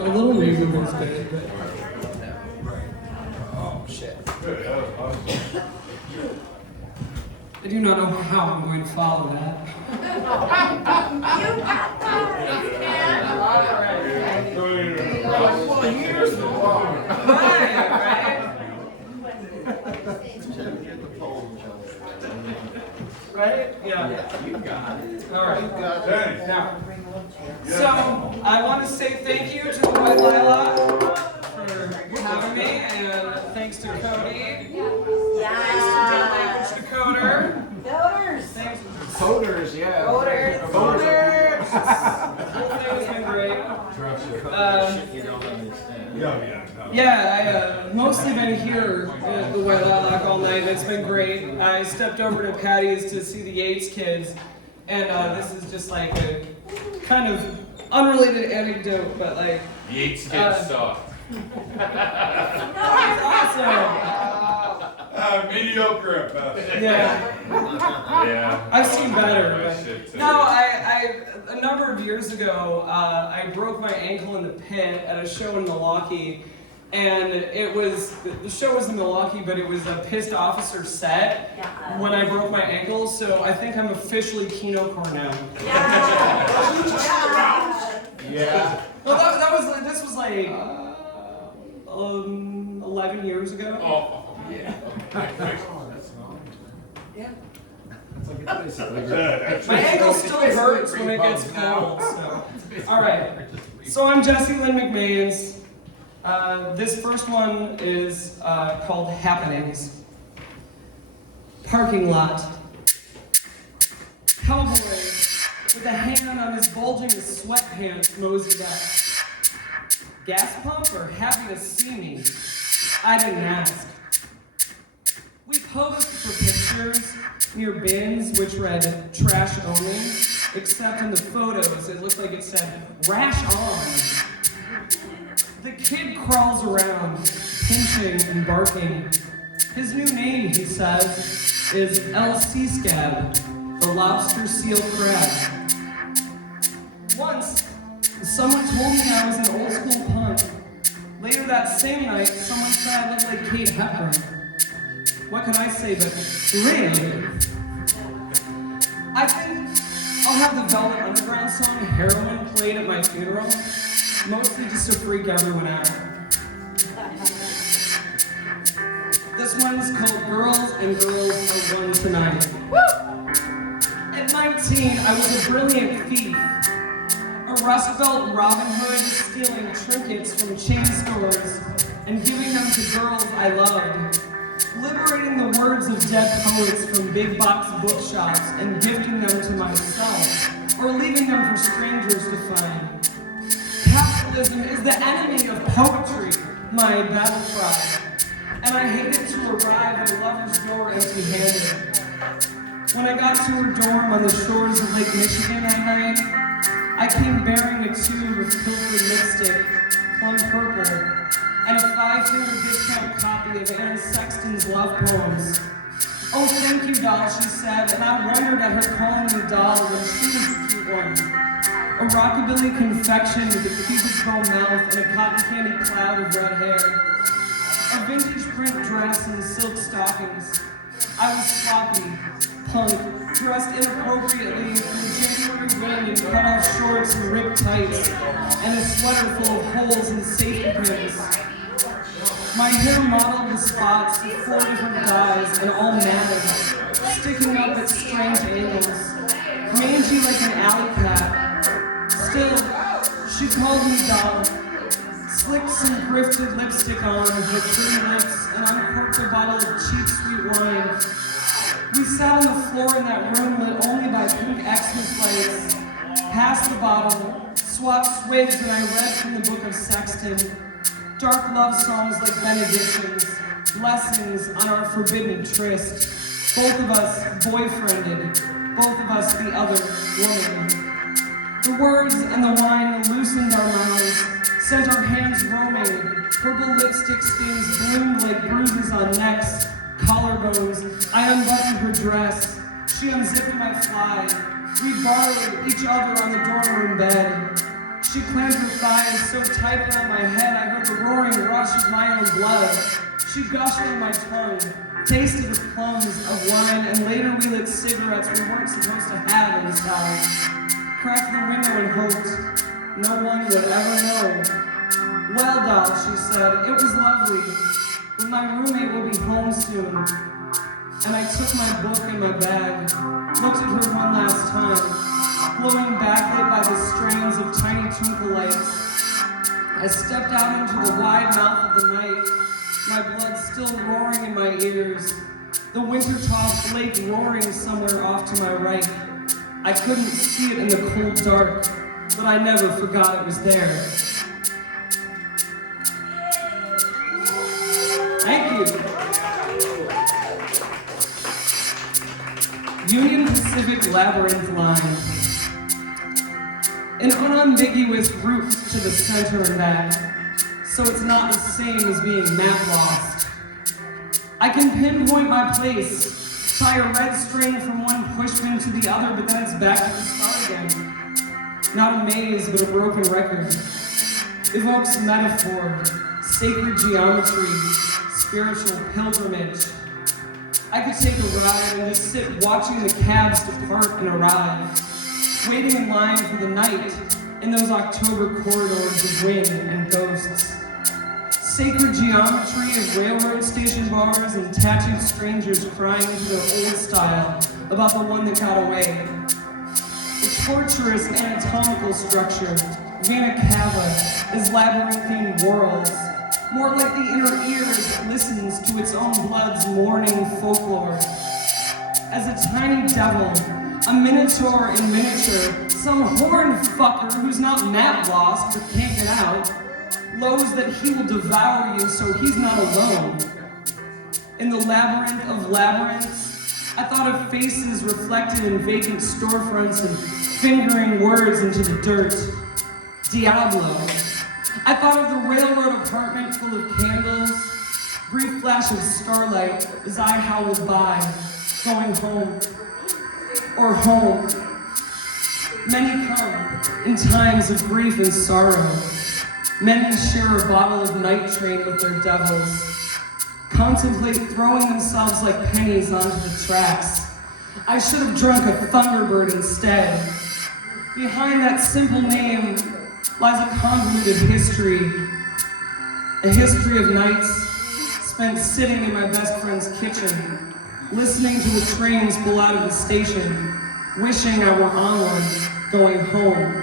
A little movement is good, but... Oh, shit. I do not know how I'm going to follow that. Well, here's the bar. Right? Yeah. You got it. All right. You got Thanks. it. Now, so I want to say thank you to the White Lilac for having me, and thanks to Cody. Thanks to Dead Language Decoder. Thanks. Coders, yeah. Coders. Coders. The whole thing has been great. You don't understand. Yeah, I mostly been here at the White Lilac all night, and it's been great. I stepped over to Paddy's to see the Yates kids, and this is just like a kind of unrelated anecdote, but like... Yates kids suck. Awesome! Mediocre at best. Yeah. I've seen better. But... No, a number of years ago, I broke my ankle in the pit at a show in Milwaukee. And the show was in Milwaukee, but it was a pissed officer set when I broke my ankle, so I think I'm officially Keno Core now. Yeah. Well, this was like 11 years ago. Oh, Yeah. That's long. Yeah. My ankle still hurts when it gets cold. So. All right. So I'm Jessie Lynn McMains. This first one is called Happenings. Parking lot. Cowboy with a hand on his bulging sweatpants moseyed up. Gas pump or happy to see me? I didn't ask. We posed for pictures near bins which read trash only, except in the photos it looked like it said rash on. The kid crawls around, pinching and barking. His new name, he says, is LC Scab, the lobster seal crab. Once, someone told me I was an old school punk. Later that same night, someone said I looked like Kate Hepburn. What can I say but really? I think I'll have the Velvet Underground song Heroin played at my funeral. Mostly just to freak everyone out. This one's called Girls and Girls Are One Tonight. At 19, I was a brilliant thief. A Rust Belt Robin Hood stealing trinkets from chain stores and giving them to girls I loved. Liberating the words of dead poets from big box bookshops and gifting them to myself, or leaving them for strangers to find. Capitalism is the enemy of poetry, my battle cry. And I hated to arrive at a lover's door empty-handed. When I got to her dorm on the shores of Lake Michigan that night, I came bearing a tube of pilfered lipstick, plum purple, and a 5-finger discount copy of Anne Sexton's love poems. Oh, thank you, doll, she said, and I wondered at her calling me doll when she was the cute one. A rockabilly confection with a cupid's bow mouth and a cotton candy cloud of red hair. A vintage print dress and silk stockings. I was sloppy, punk, dressed inappropriately in a January wind in cut-off shorts and ripped tights, and a sweater full of holes and safety pins. My hair mottled with spots of 4 different dyes and all matted, sticking up at strange angles, mangy like an alley cat. Still, she called me doll, slicked some grifted lipstick on with her pretty lips, and uncorked a bottle of cheap sweet wine. We sat on the floor in that room lit only by pink Xmas lights, passed the bottle, swapped swigs, and I read from the book of Sexton. Dark love songs like benedictions, blessings on our forbidden tryst. Both of us boyfriended, both of us the other woman. The words and the wine loosened our mouths, sent our hands roaming. Purple lipstick stains bloomed like bruises on necks, collarbones. I unbuttoned her dress. She unzipped my fly. We borrowed each other on the dorm room bed. She clamped her thighs so tight around my head I heard the roaring rush of my own blood. She gushed on my tongue, tasted the plums of wine, and later we lit cigarettes we weren't supposed to have inside. Cracked the window and hoped no one would ever know. Well, doll, she said, it was lovely, but my roommate will be home soon. And I took my book and my bag, looked at her one last time, glowing backlit by the strands of tiny twinkle lights. I stepped out into the wide mouth of the night, my blood still roaring in my ears, the winter-tossed lake roaring somewhere off to my right. I couldn't see it in the cold dark, but I never forgot it was there. Thank you. Union Pacific Labyrinth Line. An unambiguous route to the center and back, so it's not the same as being map lost. I can pinpoint my place, tie a red string from one pushpin to the other, but then it's back to the start again. Not a maze, but a broken record. Evokes metaphor, sacred geometry, spiritual pilgrimage. I could take a ride and just sit watching the cabs depart and arrive, waiting in line for the night in those October corridors of wind and ghosts. Sacred geometry of railroad station bars and tattooed strangers crying to their old style about the one that got away. The torturous anatomical structure, vena cava, is labyrinthine worlds, more like the inner ear that listens to its own blood's mourning folklore. As a tiny devil, a minotaur in miniature, some horned fucker who's not map lost but can't get out, knows that he will devour you so he's not alone. In the labyrinth of labyrinths, I thought of faces reflected in vacant storefronts and fingering words into the dirt. Diablo. I thought of the railroad apartment full of candles, brief flash of starlight as I howled by, going home. Or home. Many come in times of grief and sorrow. Many share a bottle of night train with their devils. Contemplate throwing themselves like pennies onto the tracks. I should have drunk a Thunderbird instead. Behind that simple name lies a convoluted history. A history of nights spent sitting in my best friend's kitchen, listening to the trains pull out of the station, wishing I were on one, going home.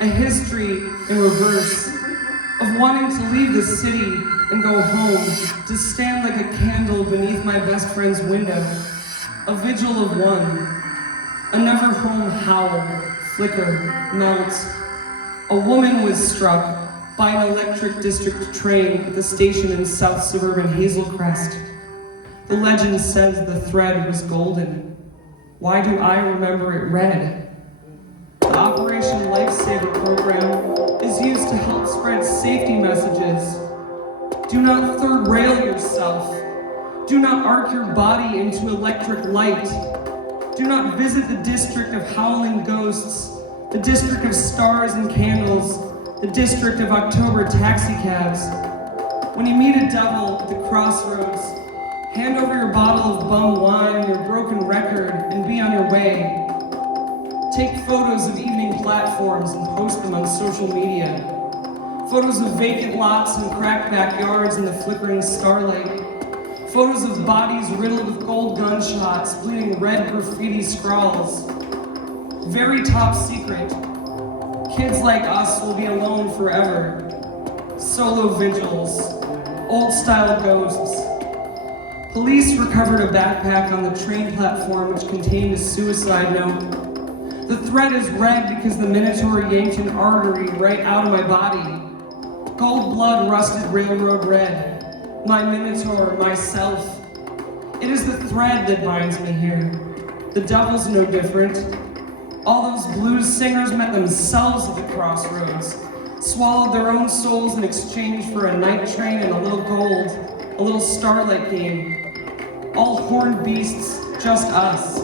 A history in reverse, of wanting to leave the city and go home, to stand like a candle beneath my best friend's window. A vigil of one, a never home howl, flicker, melt. A woman was struck by an electric district train at the station in South Suburban Hazelcrest. The legend says the thread was golden. Why do I remember it red? The Operation Lifesaver program is used to help spread safety messages. Do not third rail yourself. Do not arc your body into electric light. Do not visit the district of howling ghosts, the district of stars and candles, the district of October taxicabs. When you meet a devil at the crossroads, hand over your bottle of bum wine, your broken record, and be on your way. Take photos of evening platforms and post them on social media. Photos of vacant lots and cracked backyards in the flickering starlight. Photos of bodies riddled with gold gunshots, bleeding red graffiti scrawls. Very top secret. Kids like us will be alone forever. Solo vigils. Old-style ghosts. Police recovered a backpack on the train platform which contained a suicide note. The thread is red because the Minotaur yanked an artery right out of my body. Gold blood rusted railroad red. My Minotaur, myself. It is the thread that binds me here. The devil's no different. All those blues singers met themselves at the crossroads, swallowed their own souls in exchange for a night train and a little gold, a little starlight game. All horned beasts, just us.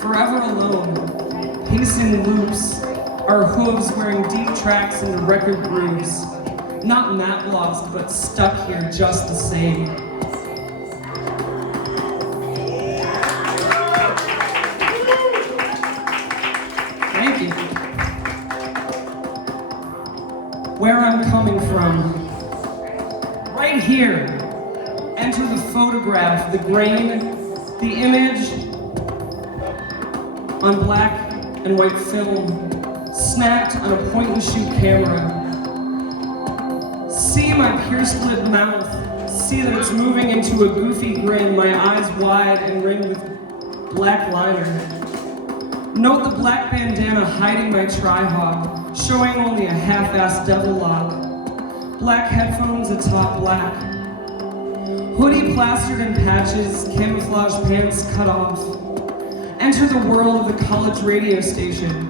Forever alone, pacing loops, our hooves wearing deep tracks into record grooves. Not map lost, but stuck here just the same. Thank you. Where I'm coming from. Right here. Enter the photograph, the grain, the image on black and white film, snapped on a point-and-shoot camera. See my pierced lip mouth, see that it's moving into a goofy grin, my eyes wide and ringed with black liner. Note the black bandana hiding my tri-hawk, showing only a half-assed devil lock. Black headphones atop black. Hoodie plastered in patches, camouflage pants cut off. Enter the world of the college radio station.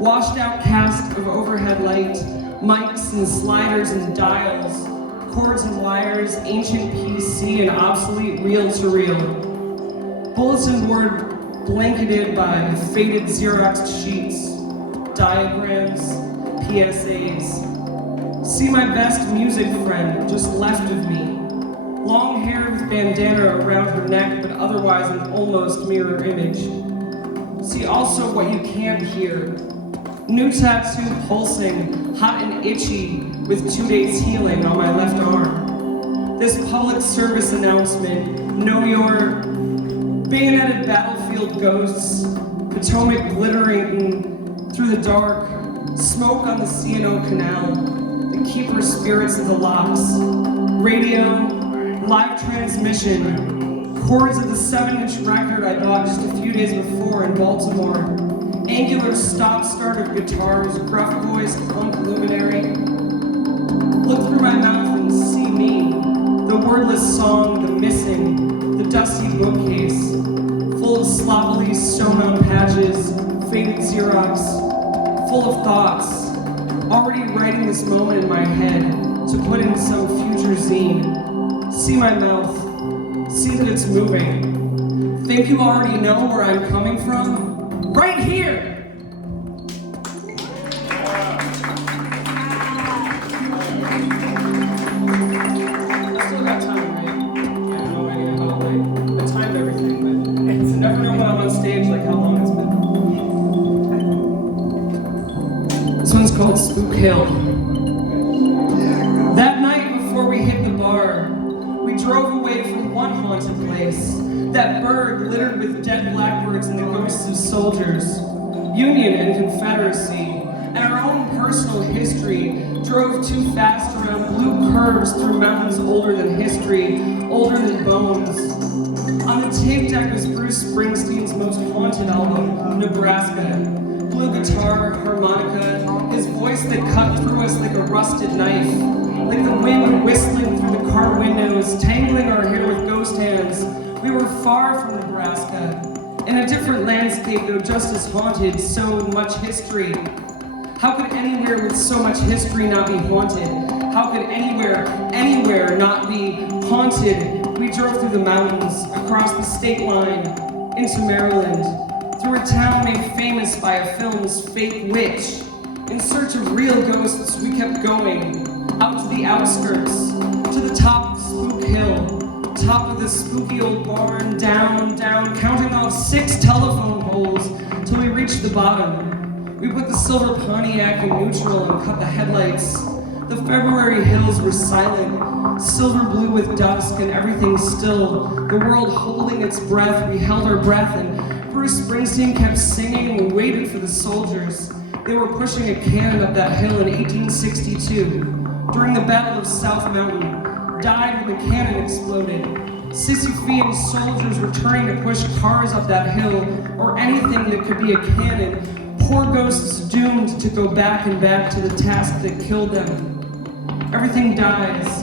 Washed out cast of overhead light, mics and sliders and dials, cords and wires, ancient PC and obsolete reel-to-reel. Bulletin board blanketed by faded Xerox sheets, diagrams, PSAs. See my best music friend just left of me. Long hair with bandana around her neck, but otherwise an almost mirror image. See also what you can't hear. New tattoo pulsing, hot and itchy, with 2 days healing on my left arm. This public service announcement, know your bayoneted battlefield ghosts, Potomac glittering through the dark, smoke on the C&O Canal, the keeper spirits of the locks, radio, live transmission, chords of the 7-inch record I bought just a few days before in Baltimore, angular stop-start of guitars, gruff voiced punk luminary. Look through my mouth and see me, the wordless song, the missing, the dusty bookcase, full of sloppily sewn-on patches, faded Xerox, full of thoughts, already writing this moment in my head to put in some future zine. See my mouth, see that it's moving. Think you already know where I'm coming from? Right here! I still got time, right? Yeah, I know anything about like I timed everything, but it's never know when I'm on stage like how long it's been. This one's called Spook Hill. That night before we hit the bar, we drove away from one haunted place, that bird littered with dead blackbirds and the ghosts of soldiers, Union and Confederacy, and our own personal history, drove too fast around blue curves through mountains older than history, older than bones. On the tape deck was Bruce Springsteen's most haunted album, Nebraska. Blue guitar, harmonica, his voice that cut through us like a rusted knife, like the wind whistling through the car windows, tangling our hair with ghost hands. We were far from Nebraska, in a different landscape, though just as haunted, so much history. How could anywhere with so much history not be haunted? How could anywhere not be haunted? We drove through the mountains, across the state line, into Maryland, through a town made famous by a film's fake witch. In search of real ghosts, we kept going, out to the outskirts, to the top of Spook Hill, top of the spooky old barn, down, counting off 6 telephone poles till we reached the bottom. We put the silver Pontiac in neutral and cut the headlights. The February hills were silent, silver blue with dusk and everything still, the world holding its breath. We held our breath and Bruce Springsteen kept singing and we waited for the soldiers. They were pushing a cannon up that hill in 1862, during the Battle of South Mountain. Died when the cannon exploded. Sisyphean soldiers were trying to push cars up that hill, or anything that could be a cannon. Poor ghosts doomed to go back and back to the task that killed them. Everything dies,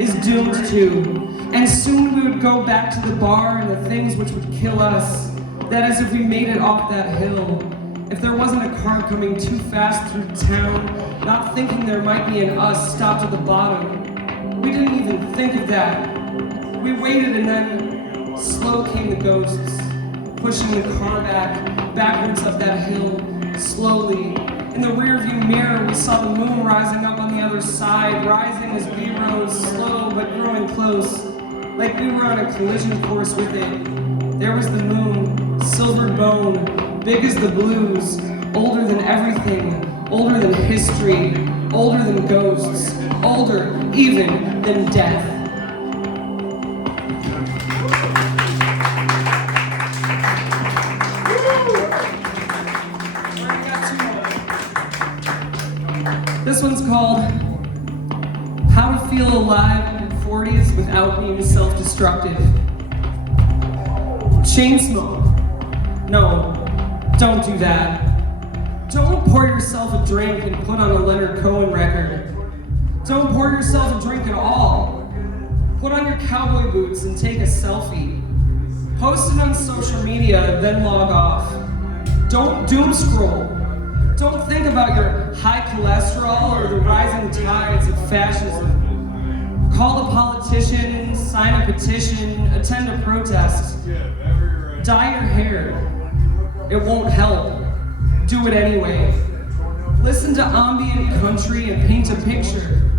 is doomed to, and soon we would go back to the bar and the things which would kill us. That is, if we made it off that hill. If there wasn't a car coming too fast through town, not thinking there might be an us stopped at the bottom. We didn't even think of that. We waited and then Slow came the ghosts, pushing the car backwards up that hill, slowly. In the rearview mirror, we saw the moon rising up on the other side, rising as we rose, slow but growing close, like we were on a collision course with it. There was the moon, silvered bone, big as the blues, older than everything, older than history, older than ghosts, older even than death. This one's called How to Feel Alive in Your 40s Without Being Self-Destructive. Chain smoke. No, don't do that. Don't pour yourself a drink and put on a Leonard Cohen record. Don't pour yourself a drink at all. Put on your cowboy boots and take a selfie. Post it on social media, then log off. Don't doom scroll. Don't think about your high cholesterol or the rising tides of fascism. Call a politician, sign a petition, attend a protest. Dye your hair. It won't help. Do it anyway. Listen to ambient country and paint a picture.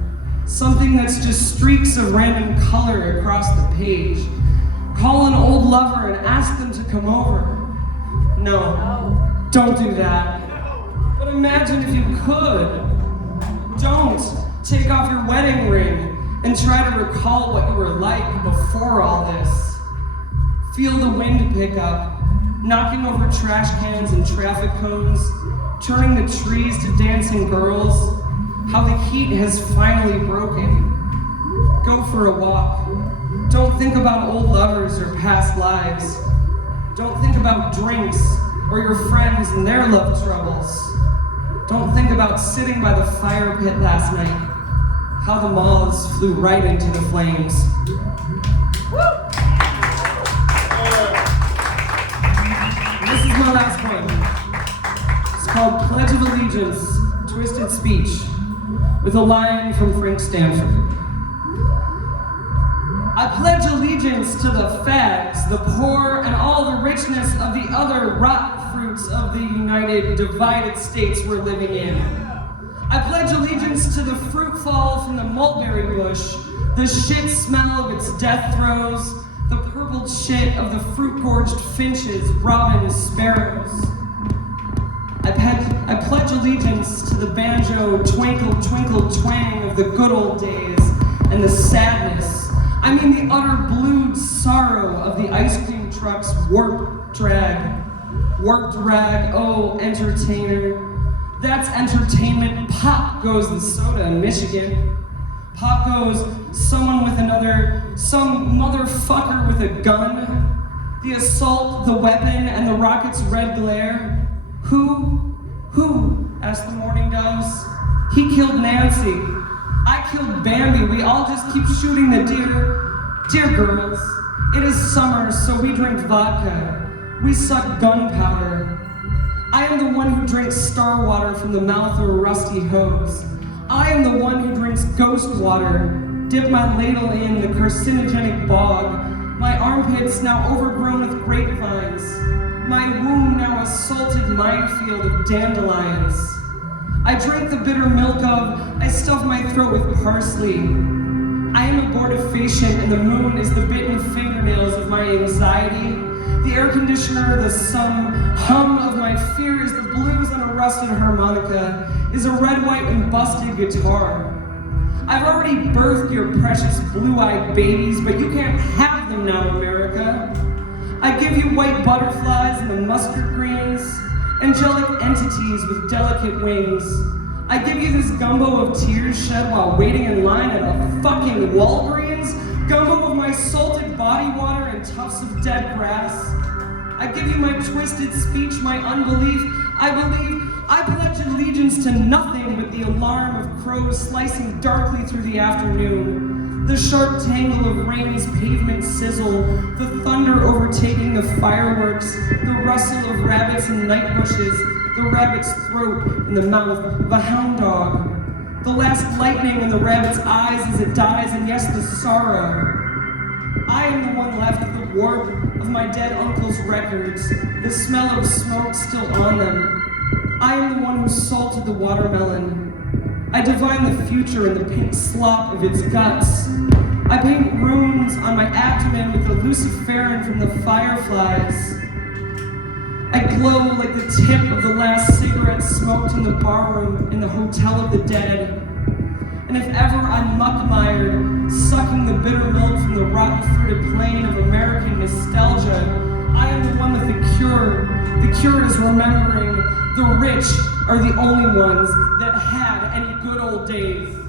Something that's just streaks of random color across the page. Call an old lover and ask them to come over. No, don't do that. But imagine if you could. Don't take off your wedding ring and try to recall what you were like before all this. Feel the wind pick up, knocking over trash cans and traffic cones, turning the trees to dancing girls, how the heat has finally broken. Go for a walk. Don't think about old lovers or past lives. Don't think about drinks or your friends and their love troubles. Don't think about sitting by the fire pit last night, how the moths flew right into the flames. Woo! This is my last one. It's called Pledge of Allegiance, Twisted Speech, with a line from Frank Stanford. I pledge allegiance to the fags, the poor, and all the richness of the other rotten fruits of the united, divided states we're living in. I pledge allegiance to the fruit fall from the mulberry bush, the shit smell of its death throes, the purpled shit of the fruit-gorged finches, robins, sparrows. I pledge allegiance to the banjo twinkle, twinkle, twang of the good old days and the sadness, I mean the utter blued sorrow of the ice cream truck's warped drag. Warped rag, oh, entertainer. That's entertainment. Pop goes the soda in Michigan. Pop goes someone with another, some motherfucker with a gun. The assault, the weapon, and the rocket's red glare. Who? Asked the morning doves. He killed Nancy. I killed Bambi. We all just keep shooting the deer. Dear girls, it is summer, so we drink vodka. We suck gunpowder. I am the one who drinks star water from the mouth of a rusty hose. I am the one who drinks ghost water. Dip my ladle in the carcinogenic bog. My armpits now overgrown with grapevines. My womb now a salted minefield of dandelions. I drink the bitter milk of, I stuff my throat with parsley. I am abortifacient and the moon is the bitten fingernails of my anxiety. The air conditioner, the hum of my fear is the blues on a rusted harmonica, is a red, white, and busted guitar. I've already birthed your precious blue-eyed babies, but you can't have them now, America. I give you white butterflies and the mustard greens, angelic entities with delicate wings. I give you this gumbo of tears shed while waiting in line at a fucking Walgreens, gumbo of my salted body water and tufts of dead grass. I give you my twisted speech, my unbelief. I pledge allegiance to nothing but the alarm of crows slicing darkly through the afternoon, the sharp tangle of rain's pavement sizzle, the thunder overtaking the fireworks, the rustle of rabbits in night bushes, the rabbit's throat in the mouth of a hound dog, the last lightning in the rabbit's eyes as it dies, and yes, the sorrow. I am the one left with the warp of my dead uncle's records, the smell of smoke still on them. I am the one who salted the watermelon. I divine the future in the pink slop of its guts. I paint runes on my abdomen with the luciferin from the fireflies. I glow like the tip of the last cigarette smoked in the barroom in the Hotel of the Dead. And if ever I'm muck-mired, sucking the bitter milk from the rotten-fruited plain of American nostalgia, I am the one with the cure. The cure is remembering the rich are the only ones that had any good old days.